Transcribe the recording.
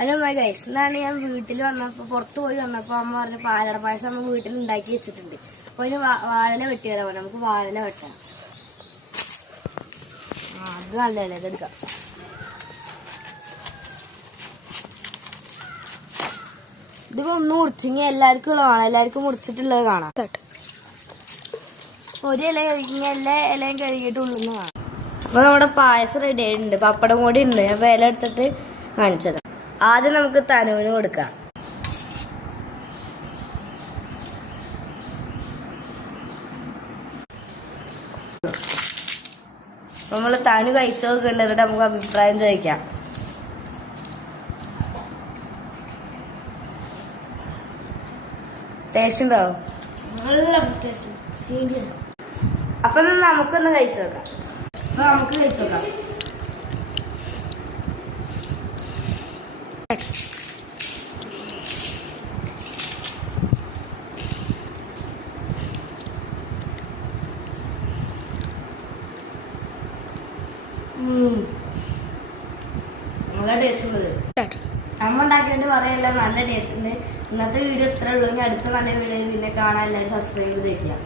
Hello my guys, ഇന്നാണ് ഞാൻ വീട്ടിൽ വന്നപ്പോൾ പുറത്ത് പോയി വന്നപ്പോൾ അമ്മ പറഞ്ഞ പാലട പായസം നമ്മൾ വീട്ടിൽ ഉണ്ടാക്കി വെച്ചിട്ടുണ്ട്. അപ്പോൾ അതിന് വാഴല വെട്ടി തരാൻ പറഞ്ഞു. നമുക്ക് വാഴല വെട്ടാം. അത് നല്ലതല്ലേ, ഇതെടുക്കാം. ഇതിപ്പോൾ ഒന്ന് മുറിച്ചിങ്ങി എല്ലാവർക്കും ഉള്ളതാണ്. എല്ലാവർക്കും മുറിച്ചിട്ടുള്ളത് കാണാം. ഒരു ഇല കഴുകി എല്ലാ ഇലയും കഴുകിയിട്ട് ഉള്ളുന്ന് കാണാം. അപ്പോൾ നമ്മുടെ പായസം റെഡി ആയിട്ടുണ്ട്. പപ്പടം കൂടി ഉണ്ട്. അപ്പോൾ ഇല എടുത്തിട്ട് കാണിച്ചത്. ആദ്യം നമുക്ക് തനുവിന് കൊടുക്കാം. നമ്മൾ തനു കഴിച്ചൊക്കെ ഉണ്ടിട്ട് നമുക്ക് അഭിപ്രായം ചോദിക്കാം. ടേസ്റ്റ് ഉണ്ടോ? അപ്പൊ നമുക്കൊന്ന് കഴിച്ചു നോക്കാം. അപ്പൊ നമുക്ക് കഴിച്ചു നോക്കാം. നല്ല ടേസ്റ്റ് ഉണ്ട്. അമ്മ ഉണ്ടാക്കിയിട്ട് പറയല്ല, നല്ല ടേസ്റ്റ് ഉണ്ട്. ഇന്നത്തെ വീഡിയോ ഇത്രേ ഉള്ളൂ. ഇനി അടുത്ത നല്ല വീഡിയോ പിന്നെ കാണാൻ എല്ലാവരും സബ്സ്ക്രൈബ് ചെയ്ത് വെക്കുക.